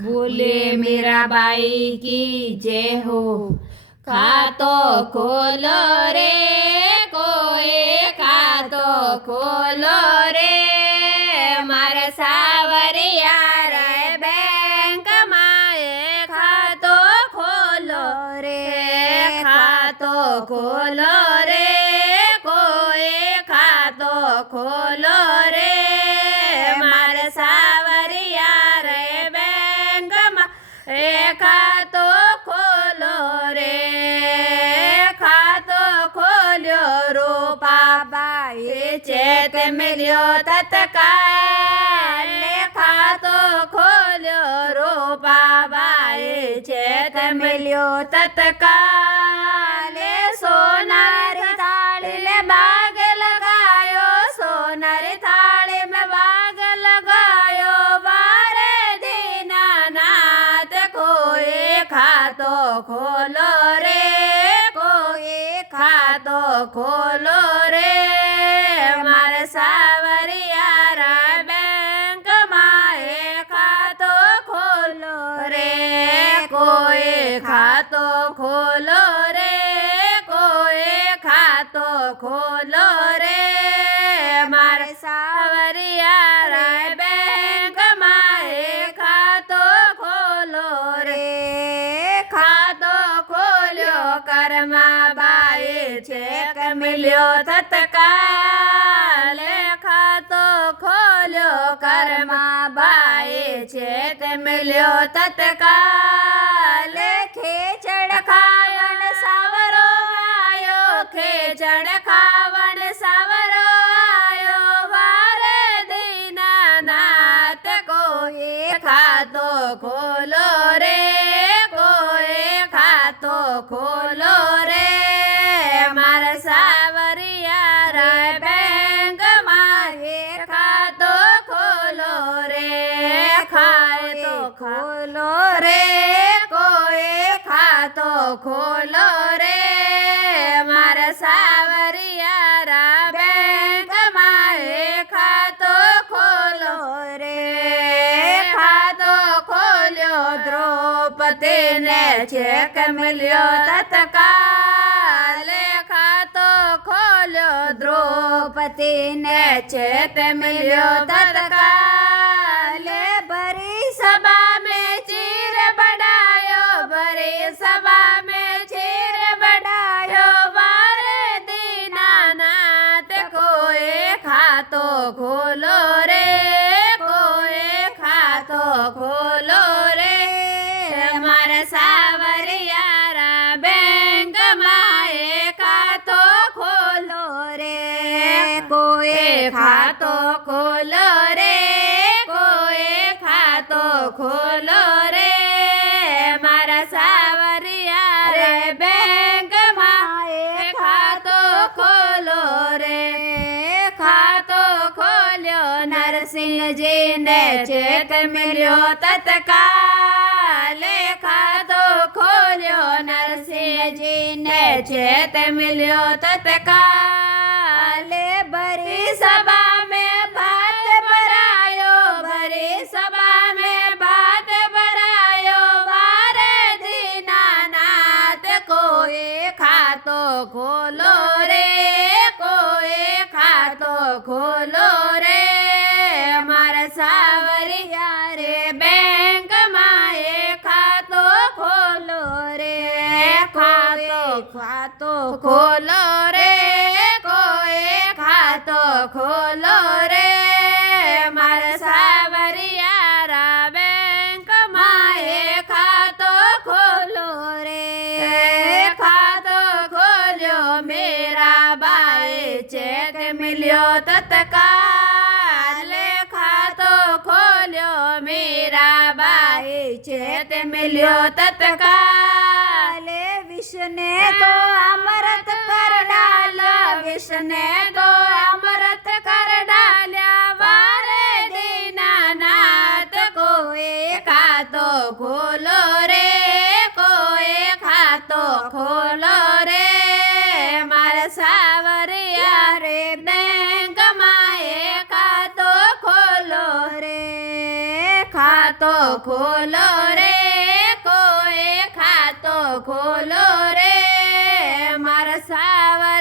बोले मीराबाई की जय हो। खातो खोलो रे कोई खातो खोलो रे मारे सावरिया रे बैंक माए खातो खोलो रे खातो खोलो रे कोई खातो खोलो रे मारे सावरिया रे बैंक माए खातो खोलो रे खातो खोल्यो रूपा बाई चेक मिल्यो तत्काल खातो खोल्यो रूपा बाई चेक मिल्यो तत्काल सोनारी थाली ले बाग लगायो सोनारी थाली में बाग लगायो बारे दीनानाथ कोई खातो खोलो रे कोई खातो खोलो रे मारे सावरिया रा बैंक माए खातो खोलो रे कोई खातो खोलो रे कोई खातो खोलो रे मारे सावरिया रा बैंक माए खातो खोलो रे खातो खोल्यो कर्मा बाई चेक मिल्यो तत्काल खातो खोल्यो कर्मा बाई चेक मिल्यो तत्काल खेचड़ खावण सावरो आयो खेचड़ खावण सावरो आयो वारे दीनानाथ कोई खातो खोलो रे कोई खातो खोलो रे मारा सावरिया रे बैंक माए खातो खोलो रे खातो खोलो रे कोई खातो खोलो रे मारा सावरिया रा बैंक माए खातो खोलो रे खातो खोल्यो द्रौपदी ने चेक मिल्यो तत्काल खातो खोल्यो द्रौपदी ने चेक मिल्यो तत्काल भरी सभा में चीर बढ़ायो भरी सभा में चीर बढ़ायो वारे दीनानाथ कोई खातो खोलो रे कोई खातो खोलो रे मारे सावरिया रा बैंक माए खातो खोलो रे कोई खातो खोलो रे कोई खातो खोलो रे मारा सावरिया रे बैंक माए खातो खोलो रे खातो खोल्यो नरसिंह जी ने चेक मिल्यो तत्काल खातो खोल्यो नरसिंह जी ने चेक मिल्यो तत्काल भरी सभा में बात भरायो भरी सभा में बात भरायो वारे दीनानाथ कोई खातो खोलो रे कोई खातो खोलो रे मारा सावरिया रे बैंक माए खातो खोलो रे खातो खोलो रे कोई खातो खोलो रे मारा सावरिया रा बैंक माए खातो खोलो रे खातो खोल्यो मेरा बाई चेक मिल्यो तत्काल खातो खोल्यो मेरा बाई चेक मिल्यो तत्काल विष्णु तो अमृत कर डालो विष्णु तो अमृत कर डाल्या वारे दीनानाथ कोई खातो खोलो रे कोई खातो खोलो रे मारा सावरिया रे बैंक माए खातो खोलो रे खातो ખોલો રે કોઈ ખાતો ખોલો રે મારા સાવરિયા